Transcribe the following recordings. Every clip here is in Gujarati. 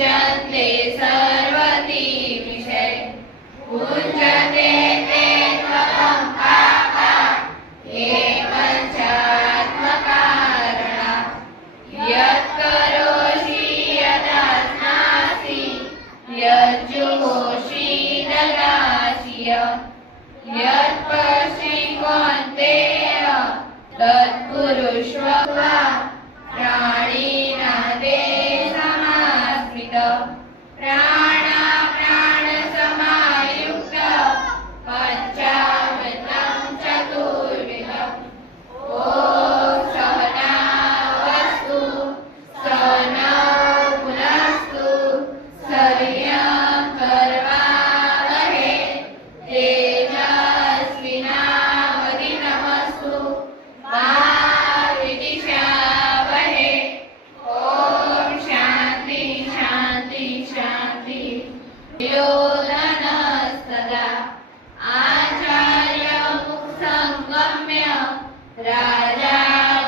पूजन्ते सर्वती विषय पूजते ते त्वं पापा ये पंचात्मकारणा यत् करोषि यदास्नासि यज्जुहोषि ददासि यत् पश्यसि कौन्तेय तत्कुरुष्व प्राणिनादे समाश्रित प्राणसमायुक्त पंचामृतं चतुर्विधम् ॐ सहनावस्तु सहनौ पुनस्तु सव्यं कर्वावहै तेजस्विनावधीतमस्तु मा विद्विषावहै। ॐ शान्ति शान्ति शान्ति। योधनस्तदा आचार्यमुखसंगम्य राजा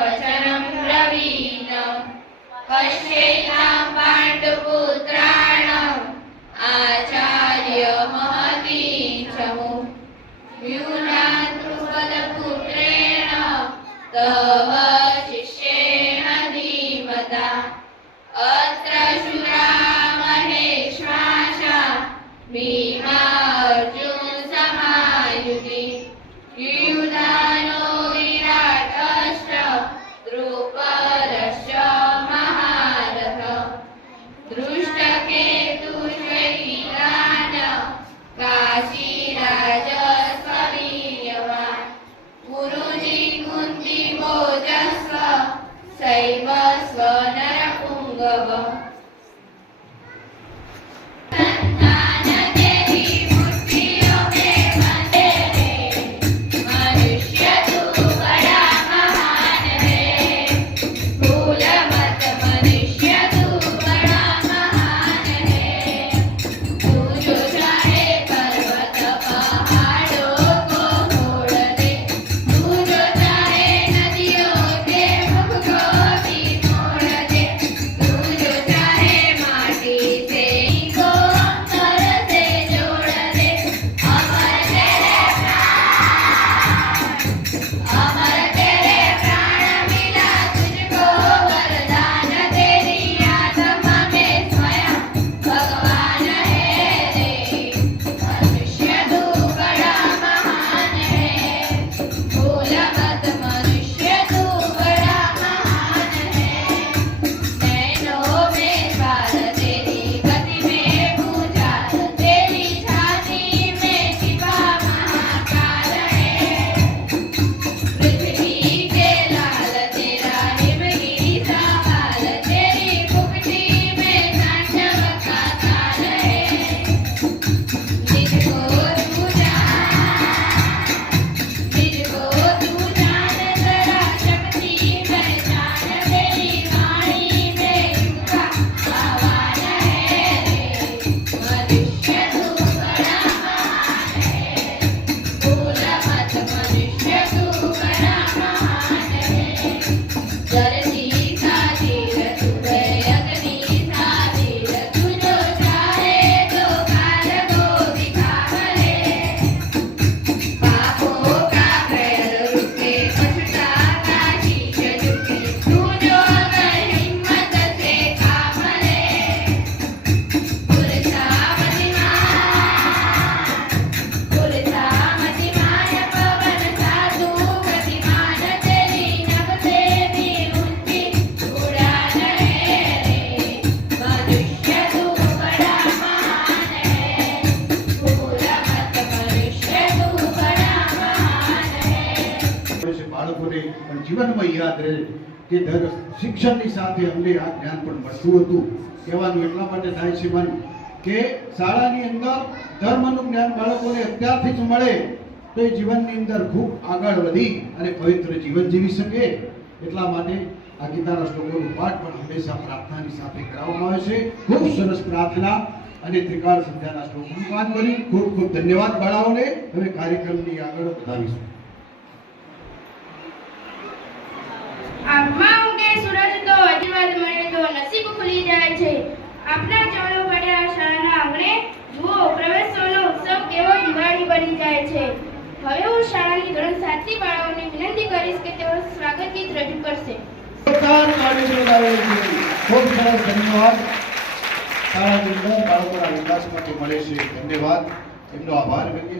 वचनं ब्रवीत पश्येतां पाण्डुपुत्राणाम् आचार्य महतीचमु यूनां द्रुपदपुत्रेण तव शिष्येण धीमता अत्र शूरा महेश्वासा भीमा अर्जुन समायुधि युधानो विराटश्च द्रुपदश्च महारथ दृष्टकेतुशैलान् काशीराजस्वलीयवान् गुरुजी कुन्तिभोजस्व शैव स्वनरपुङ्गव જીવનમાં યાદ રહે કે શિક્ષણની સાથે અમને આ જ્ઞાન પણ મળતું હતું કહેવાનું એટલા માટે થાય છે મન કે શાળાની અંદર ધર્મનું જ્ઞાન બાળકોને અત્યારથી જ મળે તો એ જીવનની અંદર ખૂબ આગળ વધી અને પવિત્ર જીવન જીવી શકે એટલા માટે આ ગીતાના શ્લોકોનું પાઠ પણ હંમેશા પ્રાર્થનાની સાથે કરાવવામાં આવે છે ખૂબ સરસ પ્રાર્થના અને ત્રિકાળ સંધ્યાના શ્લોકોનું પાઠ કર્યું ખૂબ ખૂબ ધન્યવાદ બાળાઓને હવે કાર્યક્રમની આગળ વધાવીશું આંખમાં ઊંઘે સૂરજ તો આશીર્વાદ મળે તો નસીબ ખુલી જાય છે આપના ચોરો પડ્યા શાળાના આંગણે જુઓ પ્રવેશોત્સવનો ઉત્સવ કેવો દિવાળી બની જાય છે. હવે હું શાળાની ધોરણ 7 થી બાળકોને વિનંતી કરીશ કે તેઓ સ્વાગત ગીત રજૂ કરશે. ખૂબ સરસ, ધન્યવાદ. શાળાની અંદર બાળકોના વિકાસ માટે મળે છે. ધન્યવાદ, એમનો આભાર વ્યક્ત.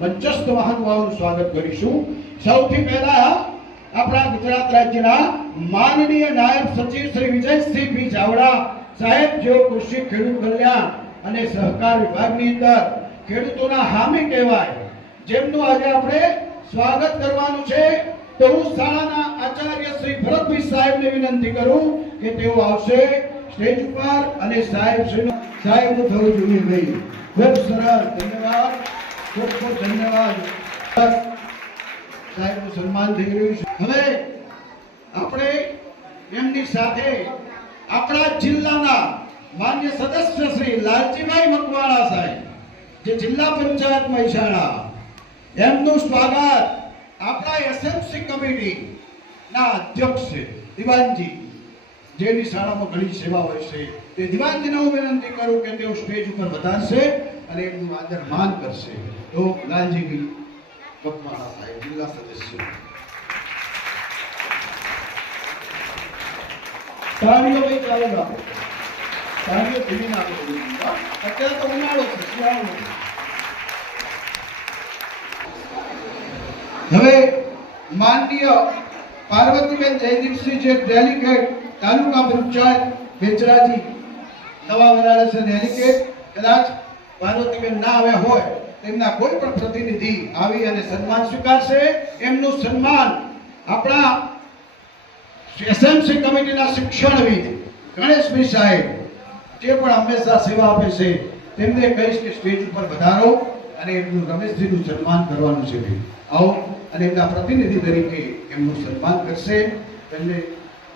મંચસ્થ મહાનુભાવોનું સ્વાગત કરીશું. સૌથી પહેલા આપણા ગુજરાત રાજ્યના માનનીય નાયબ સચિવ શ્રી વિજયસિંહ પી ચાવડા સાહેબ, જેઓ કૃષિ ખેડૂત કલ્યાણ અને સહકાર વિભાગની અંદર ખેડૂતોના હામી કહેવાય જેમનું આજે આપણે સ્વાગત કરવાનું છે, તો હું શાળાના આચાર્ય શ્રી ભરતભાઈ સાહેબને વિનંતી કરું કે તેઓ આવશે સ્ટેજ ઉપર અને સાહેબનું થવું જોઈએ ભાઈ. ખૂબ સરસ, ધન્યવાદ, ખૂબ ખૂબ ધન્યવાદ. સાહેબનું સન્માન થઈ રહ્યું છે. હવે આપણે એમની સાથે આપણા જિલ્લાના માન્ય સદસ્ય શ્રી લાલજીભાઈ મકવાણા સાહેબ, જે જિલ્લા પંચાયત મહેસાણા, એમનું સ્વાગત આપણા એસએમસી કમિટી ના અધ્યક્ષ છે દિવાનજી, જેની શાળામાં ઘણી સેવા હોય છે, તે દિવાનજીને હું વિનંતી કરું કે તેઓ સ્ટેજ ઉપર વધારશે અને એમનું આદર માન કરશે. તો લાલજી મકવાણા સાહેબ, જિલ્લા સદસ્ય. તાળીઓ ભાઈ ચાલુ રાખો, તાળીઓ ધીમી નાખો. અત્યારે તો ઉનાળો છે, શિયાળો. હવે માનનીય પાર્વતીબેન જયદીપસિંહ, જે ડેલિગેટ તાલુકા પંચાયત બેચરાજી નવા વરાળા છે ડેલિગેટ, કદાચ પાર્વતીબેન ના આવ્યા હોય તેમના કોઈ પણ પ્રતિનિધિ આવી અને સન્માન સ્વીકારશે. એમનું સન્માન આપણા એસએમસી કમિટીના શિક્ષણવિદ ગણેશભાઈ સાહેબ, જે પણ હંમેશા સેવા આપે છે, તેમને કહીશ કે સ્ટેજ ઉપર વધારો અને એમનું રમેશજીનું સન્માન કરવાનું છે. આવો અને એમના પ્રતિનિધિ તરીકે એમનું સન્માન કરશે. તેમને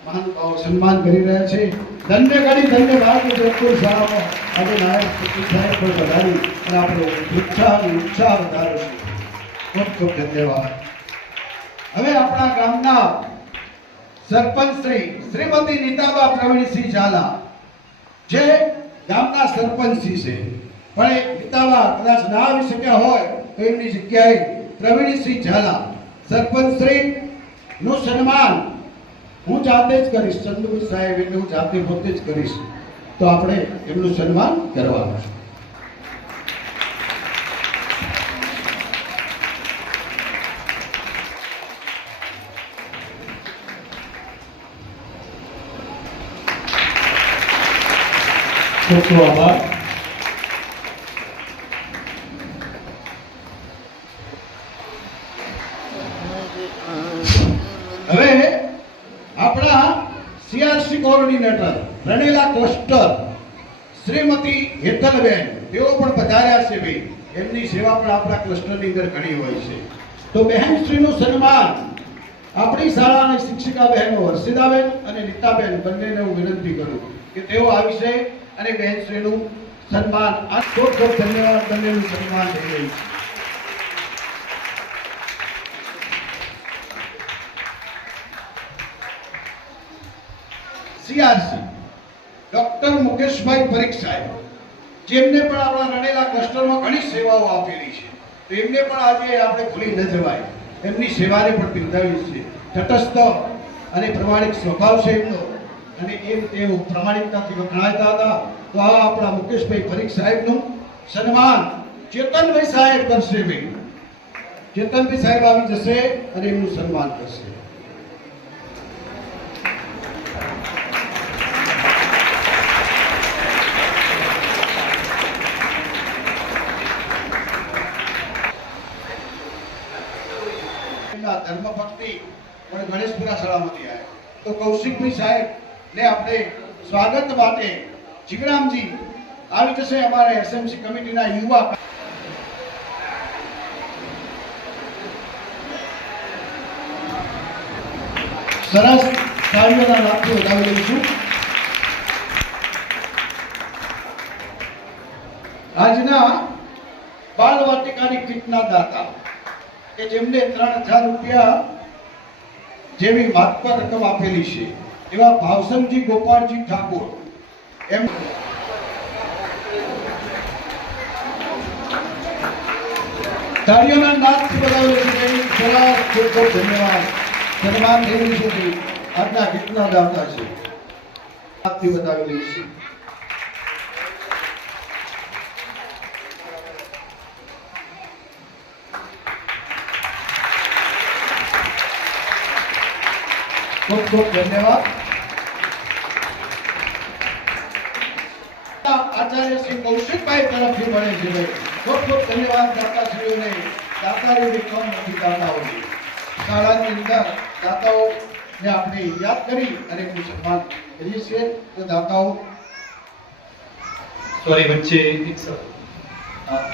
મહાનુભાવો સન્માન કરી રહ્યા છે. ધન્યવાદ જયપુર શાળામાં આજે નાયબ સચિવ સાહેબ પણ વધારી અને આપણો ઉત્સાહ વધારો છે. ખૂબ ખૂબ ધન્યવાદ. હવે આપણા ગામના સરપંચ શ્રીમતી નીતાબા પ્રવીણસિંહ ઝાલા, જે ગામના સરપંચ છે, પણ એ નીતાબા કદાચ ના આવી શક્યા હોય તો એમની જગ્યાએ પ્રવીણસિંહ ઝાલા સરપંચ શ્રી નું સન્માન હું જાતે જ કરીશ. ચંદુભાઈ સાહેબ એટલે હું જાતે પોતે જ કરીશ. તો આપણે એમનું સન્માન કરવાનું છે. ખૂબ ખૂબ આભાર. હવે આપણા CRC coordinator Ranela cluster Shrimati Hetalben, તેઓ પણ પધાર્યા છે ભાઈ. એમની સેવા પણ આપણા ક્લસ્ટરની અંદર ઘણી હોય છે. તો બહેનશ્રીનું સન્માન આપણી શાળાની શિક્ષિકા બહેનો હર્ષિદાબેન અને નીતાબેન બંનેને હું વિનંતી કરું કે તેઓ આવશે અને બહેનશ્રીનું સન્માન. આ ખૂબ ખૂબ ધન્યવાદ. બંનેનું સન્માન થઈ રહ્યું છે. સીઆરસી ડોક્ટર મુકેશભાઈ પરીખ સાહેબ, જેમને પણ આપણા રણેલા ક્લસ્ટરમાં ઘણી સેવાઓ આપેલી છે, તો એમને પણ આજે આપણે ભૂલી ન જવાય. એમની સેવાને પણ બિરદાવી છે. તટસ્થ અને પ્રમાણિક સ્વભાવ છે એમનો, અને એ તેઓ પ્રમાણિકતાથી વખણાતા હતા. તો આ આપણા મુકેશભાઈ પરીખ સાહેબનું સન્માન ચેતનભાઈ સાહેબ કરશે ભાઈ. ચેતનભાઈ સાહેબ આવી જશે અને એમનું સન્માન કરશે. ધર્મભક્તિ પણ ગણેશપુરા શાળામાંથી આવ્યા. તો કૌશિકભાઈ સાહેબ ને આપણે સ્વાગત માટે જીગરામજી આવી જશે, અમારા એસએમસી કમિટીના યુવા. સરસ તાળીઓના લાભથી વધાવી લઈશું. આજના બાળ વાટિકાની કીટના દાતા કે જેમને 3000 રૂપિયા જેવી માતબર રકમ આપેલી છે, એવા ભાવસંગજી ગોપાલજી ઠાકોર, એમ તાળીઓના નાદથી વધાવી લઈશું. ખૂબ ખૂબ ધન્યવાદ. સન્માન થઈ રહ્યું છે. આજના ગીતના દાતા છે. નાદથી વધાવી લઈશું. ખૂબ ખૂબ ધન્યવાદ. આચાર્ય શ્રી કૌશિકભાઈ તરફથી મળે છે. ખૂબ ખૂબ ધન્યવાદ દાતાશ્રીઓને. દાતાઓની કમ નથી દાતાઓની. શાળાની અંદર દાતાઓને આપણે યાદ કરી અને એમનું સન્માન કરીએ છીએ. તો દાતાઓ સોરી વચ્ચે એક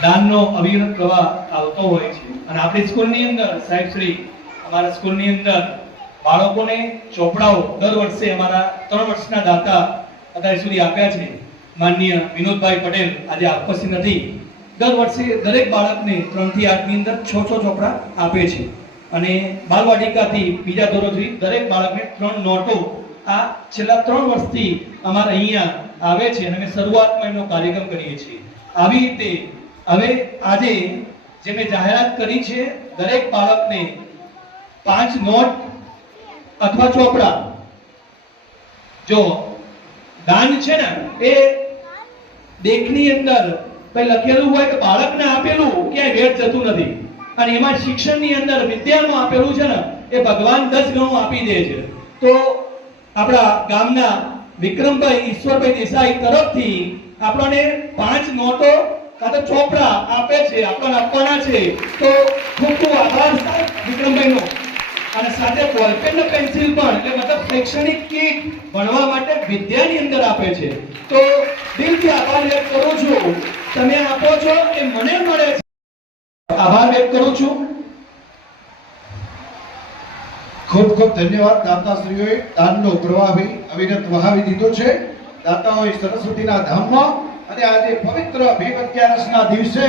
દાનનો અવિરત પ્રવાહ આવતો હોય છે અને આપણી સ્કૂલની અંદર સાહેબ શ્રી અમારા સ્કૂલની અંદર બાળકોને ચોપડાઓ દર વર્ષે અમારા 3 વર્ષના દાતા અત્યાર સુધી આપ્યા છે. માનનીય વિનોદભાઈ પટેલ આજે ઉપસ્થિત નથી. દર વર્ષે દરેક બાળકને 3 થી 8 ની અંદર 6 ચોપડા આપે છે અને બાલવાટિકાથી બીજા ધોરણથી દરેક બાળકને 3 નોટો આ છેલ્લા 3 વર્ષથી અમારા અહીંયા આવે છે અને અમે શરૂઆતમાં એમનો કાર્યક્રમ કરીએ છીએ. આવી રીતે હવે આજે જે મેં જાહેરાત કરી છે દરેક બાળકને 5 નોટ અથવા ચોપડા જો દાન છે ને એ દેખની અંદર કઈ લખેલું હોય કે બાળકને આપેલું ક્યાંય વેટ જતું નથી અને એમાં શિક્ષણની અંદર વિદ્યાનું આપેલું છે ને એ ભગવાન 10 ગણું આપી દે છે. તો આપણા ગામના વિક્રમભાઈ ઈશ્વરભાઈ દેસાઈ તરફથી આપણને 5 નોટો કાં તો ચોપડા આપે છે, આપણને આપવાના છે. તો ખૂબ ખૂબ આભાર વિક્રમભાઈનો. અને સાથે બોલપેન અને પેન્સિલ પણ એટલે મતલબ શૈક્ષણિક કીટ ભણવા માટે વિદ્યાની અંદર આપે છે. તો દિલથી આભાર વ્યક્ત કરું છું. તમે આપો છો એ મને મળે છે. આભાર વ્યક્ત કરું છું. ખૂબ ખૂબ ધન્યવાદ. દાતાશ્રીઓએ દાનનો પ્રવાહ અવિરત વહાવી દીધો છે. દાતાઓએ સરસ્વતીના ધામમાં અને આજે પવિત્ર ભીમ 11ના દિવસે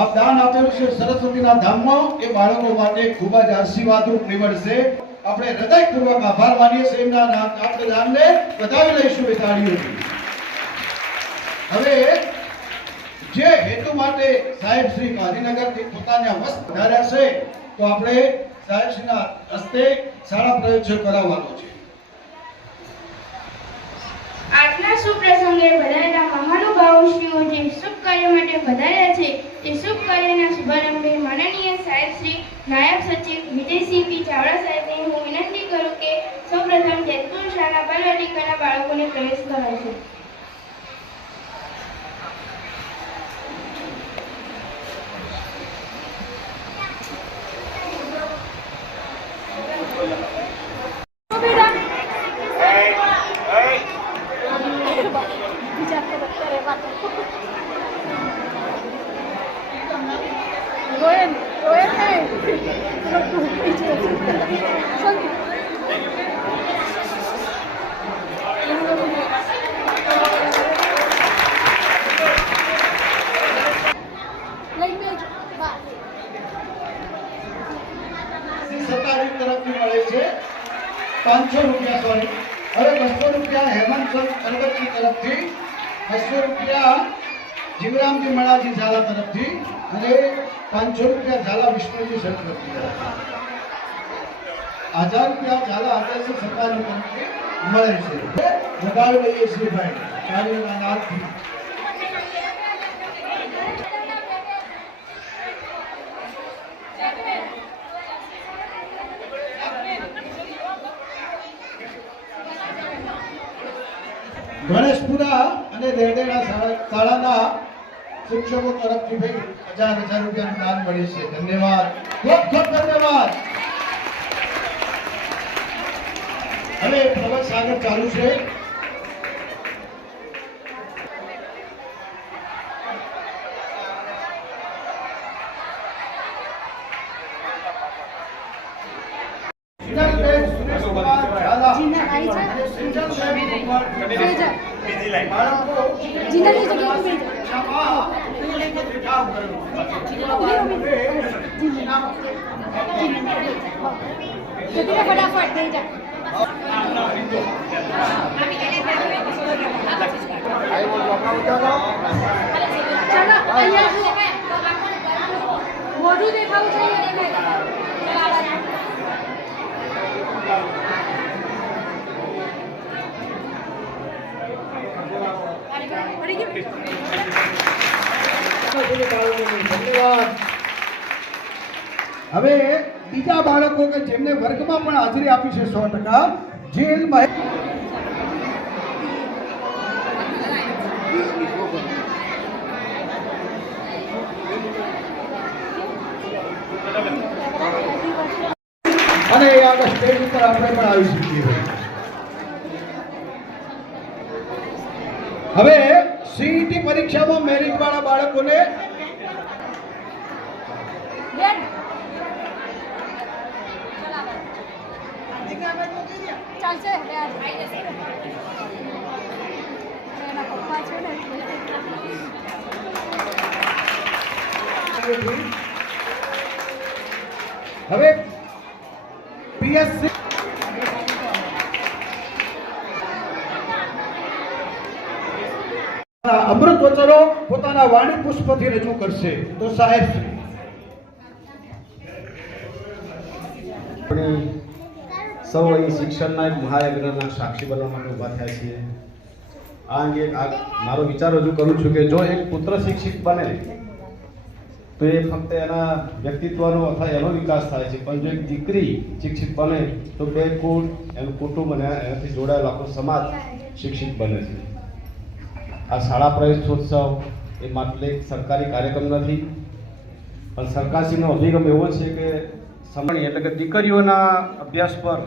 આપ દાન આપેલું છે સરસ્વતીના ધામમાં. એ બાળકો માટે ખૂબ જ આશીર્વાદરૂપ નીવડશે. આપણે હૃદયપૂર્વક આભાર માનીએ છીએ. એમના આપણે દાનને વધાવી લઈશું તાળીઓથી. હવે જે હેતુ માટે સાહેબ શ્રી ગાંધીનગરથી પોતાના વસ્ત્ર વધાર્યા છે તો આપણે સાહેબ શ્રીના હસ્તે શાળા પ્રયોજન કરાવવાનો છે. આજના શુભ પ્રસંગે વધારેલા મહાનુભાવશ્રીઓ જે શુભ કાર્ય માટે વધાર્યા છે તે શુભ કાર્યના શુભારંભે માનનીય સાહેબ શ્રી નાયબ સચિવ વિજયસિંહ પી ચાવડા સાહેબને હું વિનંતી કરું કે સૌપ્રથમ જેતપુર શાળા બાલવાટિકાના બાળકોને પ્રવેશ કરાવશે. સરકારી તરફથી મળે છે 500 રૂપિયા. સોરી, હવે 200 રૂપિયા હેમંત અરબતજી તરફથી, 200 રૂપિયા જીવરામજી મણાજી ઝાલા તરફથી અને 500 રૂપિયા ઝાલા વિષ્ણુજી સરસ્વતી તરફથી. 1000 રૂપિયા ઝાલા આદર્શ સરકારી તરફથી મળે છે. વધાવી લઈએ છીએ ભાઈ કાર્યના નાથથી. ગણેશપુરા અને દેરડેડા શાળાના શિક્ષકો તરફથી ભાઈ 1000 રૂપિયાનું દાન મળે છે. ધન્યવાદ, ખૂબ ખૂબ ધન્યવાદ. હવે પ્રવાસ આગળ ચાલુ છે. ફટાફટ થઈ જા. ચાલો અહીંયા મોઢું દેખાવું જોઈએ. હવે બીજા બાળકો કે જેમને વર્ગમાં પણ હાજરી આપી છે 100%, જેલમાં અને એ આગળ સ્ટેજ ઉપર આપણે પણ આવી શકીએ. હવે સીઈટી પરીક્ષામાં મેરિટ વાળા બાળકોને ચાલશે એના પપ્પા છે ને હવે પીએસસી અમૃત વચનો પોતાના વાણી પુષ્પથી રજૂ કરશે. તો સાહેબ આપણે સૌ અહીં શિક્ષણના એક મહાયજ્ઞના સાક્ષી બનવા માટે ઊભા થયા છીએ. આ અંગે મારો વિચાર રજૂ કરું છું કે જો એક પુત્ર શિક્ષિત બને તો એ ફક્ત એના વ્યક્તિત્વનો અથવા એનો વિકાસ થાય છે, પણ જો એક દીકરી શિક્ષિત બને તો બે કુળ, એનું કુટુંબ અને એનાથી જોડાયેલો આખો સમાજ શિક્ષિત બને છે. આ શાળા પ્રવેશોત્સવ એ માત્ર એક સરકારી કાર્યક્રમ નથી, પણ સરકારશ્રીનો અભિગમ એવો છે કે એટલે કે દીકરીઓના અભ્યાસ પર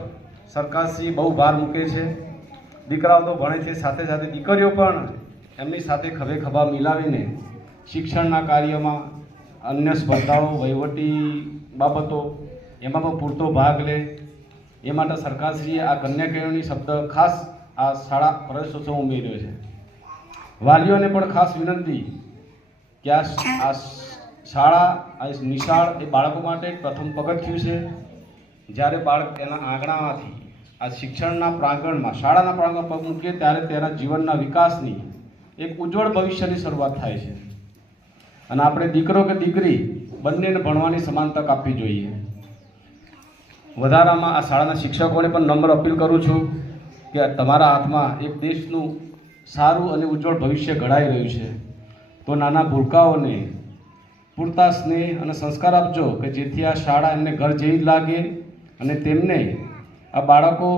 સરકારશ્રી બહુ ભાર મૂકે છે. દીકરાઓ તો ભણે છે, સાથે સાથે દીકરીઓ પણ એમની સાથે ખભે ખભા મિલાવીને શિક્ષણના કાર્યમાં, અન્ય સ્પર્ધાઓ, વહીવટી બાબતો એમાં પણ પૂરતો ભાગ લે. એ માટે સરકારશ્રીએ આ કન્યા કેળવણી શબ્દ ખાસ આ શાળા પ્રવેશોત્સવ ઉમેર્યો છે. વાલીઓને પણ ખાસ વિનંતી કે આ શાળા, આ નિશાળ એ બાળકો માટે પ્રથમ પગથિયું છે. જ્યારે બાળક એના આંગણામાંથી આ શિક્ષણના પ્રાંગણમાં, શાળાના પ્રાંગણ પગ મૂકીએ ત્યારે તેના જીવનના વિકાસની એક ઉજ્જવળ ભવિષ્યની શરૂઆત થાય છે. અને આપણે દીકરો કે દીકરી બંનેને ભણવાની સમાન તક આપવી જોઈએ. વધારામાં આ શાળાના શિક્ષકોને પણ નમ્ર અપીલ કરું છું કે તમારા હાથમાં એક દેશનું સારું અને ઉજ્જવળ ભવિષ્ય ઘડાઈ રહ્યું છે, તો નાના ભૂલકાઓને પૂરતા સ્નેહ અને સંસ્કાર આપજો કે જેથી આ શાળા એમને ઘર જેવી જ લાગે અને તેમને આ બાળકો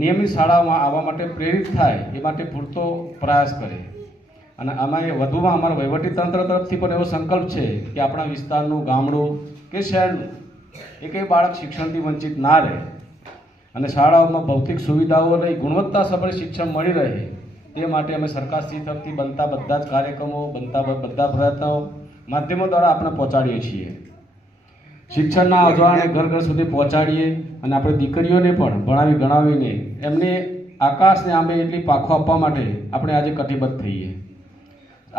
નિયમિત શાળામાં આવવા માટે પ્રેરિત થાય એ માટે પૂરતો પ્રયાસ કરે. અને આમાં વધુમાં અમારા વહીવટીતંત્ર તરફથી પણ એવો સંકલ્પ છે કે આપણા વિસ્તારનું, ગામડું કે શહેરનું એકેય બાળક શિક્ષણથી વંચિત ના રહે અને શાળાઓમાં ભૌતિક સુવિધાઓ લઈ ગુણવત્તાસભર શિક્ષણ મળી રહે તે માટે અમે સરકારશ્રી તરફથી બનતા બધા જ કાર્યક્રમો, બનતા બધા પ્રયત્નો માધ્યમો દ્વારા આપણે પહોંચાડીએ છીએ. શિક્ષણના અજવાળાને ઘર ઘર સુધી પહોંચાડીએ અને આપણે દીકરીઓને પણ ભણાવી ગણાવીને એમને આકાશને આંબે એટલી પાખો આપવા માટે આપણે આજે કટિબદ્ધ થઈએ.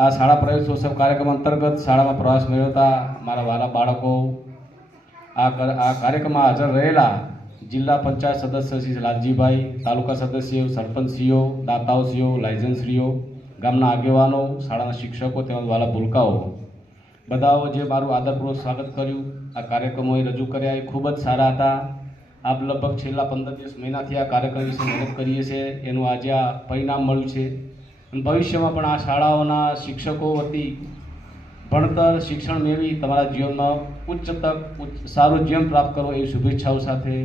આ શાળા પ્રવેશોત્સવ કાર્યક્રમ અંતર્ગત શાળામાં પ્રવાસ મેળવતા મારા વાલા બાળકો, આ કાર્યક્રમમાં હાજર રહેલા જિલ્લા પંચાયત સદસ્ય શ્રી લાલજીભાઈ, તાલુકા સદસ્યો, સરપંચશ્રીઓ, દાતાઓશ્રીઓ, લાયસન્સશ્રીઓ, ગામના આગેવાનો, શાળાના શિક્ષકો તેમજ વાલા ભૂલકાઓ બધાઓ જે મારું આદરપૂર્વક સ્વાગત કર્યું, આ કાર્યક્રમોએ રજૂ કર્યા એ ખૂબ જ સારા હતા. આપ લગભગ છેલ્લા 15 મહિનાથી આ કાર્યક્રમ વિશે મહેનત કરીએ છીએ, એનું આજે આ પરિણામ મળ્યું છે. અને ભવિષ્યમાં પણ આ શાળાઓના શિક્ષકો વતી ભણતર, શિક્ષણ મેળવી તમારા જીવનમાં ઉચ્ચ તક, સારું જીવન પ્રાપ્ત કરો એવી શુભેચ્છાઓ સાથે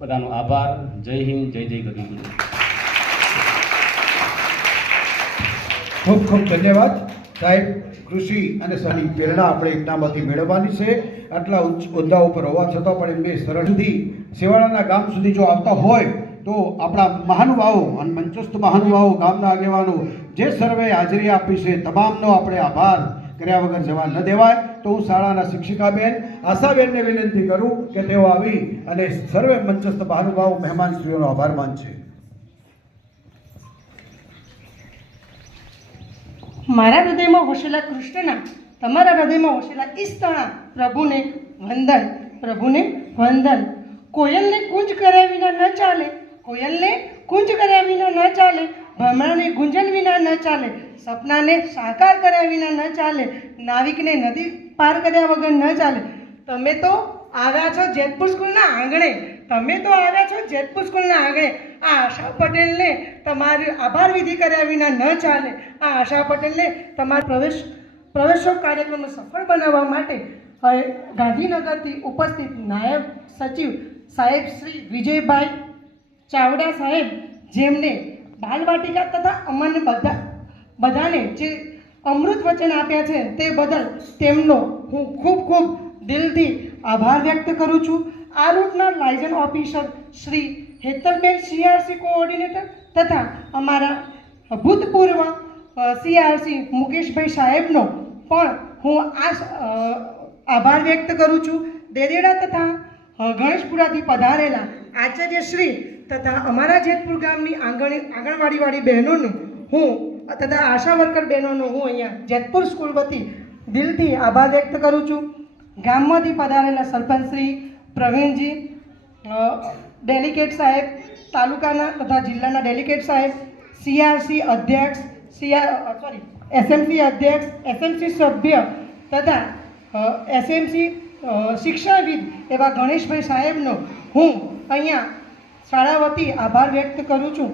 બધાનો આભાર. જય હિન્દ, જય જય ગઢવી. ખૂબ ખૂબ ધન્યવાદ સાહેબ. કૃષિ અને સાની પ્રેરણા આપણે એકતામાંથી મેળવવાની છે. આટલા હોદ્દા ઉપર હોવા છતાં પણ એમને સરળ સુધી સેવાળાના ગામ સુધી જો આવતા હોય તો આપણા મહાનુભાવો અને મંચસ્થ મહાનુભાવો, ગામના આગેવાનો જે સર્વે હાજરી આપી છે તમામનો આપણે આભાર કર્યા વગર જવા ન દેવાય. તો હું શાળાના શિક્ષિકાબેન આશાબેનને વિનંતી કરું કે તેઓ આવી અને સર્વે મંચસ્થ મહાનુભાવો, મહેમાનશ્રીઓનો આભાર માનશે. મારા હૃદયમાં વસેલા કૃષ્ણના, તમારા હૃદયમાં વસેલા ઈષ્ટના પ્રભુને વંદન, પ્રભુને વંદન. કોયલને કુંજ કર્યા વિના ન ચાલે, કોયલને કુંજ કર્યા વિના ન ચાલે, ભમરાને ગુંજન વિના ન ચાલે, સપનાને સાકાર કર્યા વિના ન ચાલે, નાવિકને નદી પાર કર્યા વગર ન ચાલે. તમે તો આવ્યા છો જેતપુર સ્કૂલના આંગણે, તમે તો આવ્યા છો જેતપુર સ્કૂલના આંગણે. આ આશા પટેલને તમારી આભાર વિધિ કર્યા વિના ન ચાલે. આ આશા પટેલને તમારા પ્રવેશોત્સવ કાર્યક્રમને સફળ બનાવવા માટે હવે ગાંધીનગરથી ઉપસ્થિત નાયબ સચિવ સાહેબ શ્રી વિજયભાઈ ચાવડા સાહેબ, જેમને બાલવાટિકા તથા અમને બધાને જે અમૃત વચન આપ્યા છે તે બદલ તેમનો હું ખૂબ ખૂબ દિલથી આભાર વ્યક્ત કરું છું. આ રૂટના liaison officer Shri Hetalben CRC coordinator તથા અમારા ભૂતપૂર્વ સીઆરસી મુકેશભાઈ સાહેબનો પણ હું આભાર વ્યક્ત કરું છું. દેદેડા તથા ગણેશપુરાથી પધારેલા આચાર્યશ્રી તથા અમારા જેતપુર ગામની આંગણવાડીવાળી બહેનોનું હું તથા આશા વર્કર બહેનોનો હું અહીંયા જેતપુર સ્કૂલ વતી દિલથી આભાર વ્યક્ત કરું છું. ગામમાંથી પધારેલા સરપંચશ્રી પ્રવીણજી, ડેલિગેટ સાહેબ, તાલુકાના તથા જિલ્લાના ડેલિગેટ સાહેબ, સીઆરસી અધ્યક્ષ, એસએમસી અધ્યક્ષ, એસએમસી સભ્ય તથા એસએમસી શિક્ષણવિદ એવા ગણેશભાઈ સાહેબનો હું અહીંયા શાળા વતી આભાર વ્યક્ત કરું છું.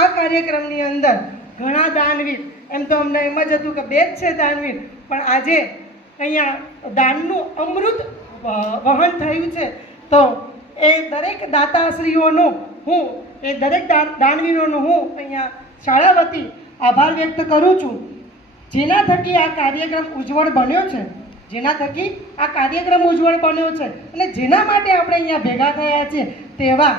આ કાર્યક્રમની અંદર ઘણા દાનવીર, એમ તો અમને એમ જ હતું કે બે જ છે દાનવીર, પણ આજે અહીંયા દાનનું અમૃત વહન થયું છે. તો એ દરેક દાતાશ્રીઓનો હું દાનવીરોનો હું અહીંયા શાળા વતી આભાર વ્યક્ત કરું છું. જેના થકી આ કાર્યક્રમ ઉજ્જવળ બન્યો છે, અને જેના માટે આપણે અહીંયા ભેગા થયા છે તેવા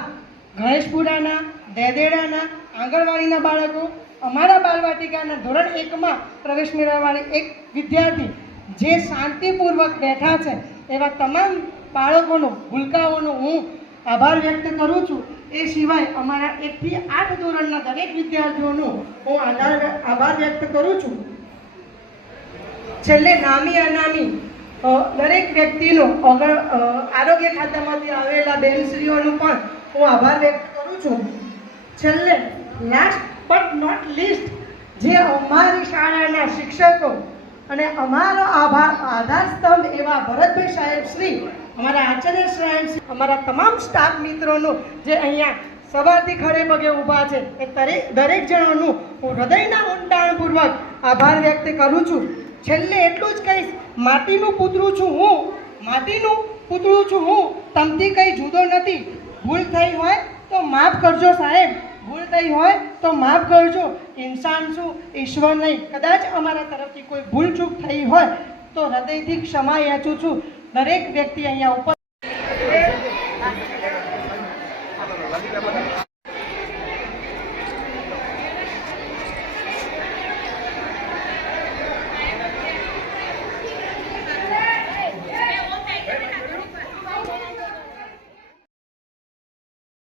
ગણેશપુરાના, દેદેડાના આંગણવાડીના બાળકો, અમારા બાલવાટિકાના ધોરણ 1માં પ્રવેશ મેળવવાવાળી એક વિદ્યાર્થી જે શાંતિપૂર્વક બેઠા છે એવા તમામ બાળકોનો, ભૂલકાઓનો હું આભાર વ્યક્ત કરું છું. એ સિવાય અમારા 1 થી 8 ધોરણના દરેક વિદ્યાર્થીઓનો હું આભાર વ્યક્ત કરું છું. છેલ્લે નામી અનામી દરેક વ્યક્તિનો આરોગ્ય ખાતામાંથી આવેલા બેનશ્રીઓનો પણ હું આભાર વ્યક્ત કરું છું. છેલ્લે લાસ્ટ બટ નોટ લીસ્ટ જે અમારી શાળાના શિક્ષકો અને અમારો આધાર સ્તંભ એવા ભરતભાઈ સાહેબ શ્રી, અમારા આચાર્ય સાહેબ શ્રી, અમારા તમામ સ્ટાફ મિત્રોનો જે અહીંયા સવારથી ખડે પગે ઊભા છે એ દરેક જણોનું હું હૃદયના ઊંડાણપૂર્વક આભાર વ્યક્ત કરું છું. છેલ્લે એટલું જ કહીશ, માટીનું પુતળું છું હું, તમથી કંઈ જુદો નથી. ભૂલ થઈ હોય તો માફ કરજો સાહેબ, ઇન્સાન છું, ઈશ્વર નહીં. કદાચ અમારા તરફથી કોઈ ભૂલ ચૂક થઈ હોય તો હૃદયથી ક્ષમા યાચું છું. દરેક વ્યક્તિ અહીંયા ઉપર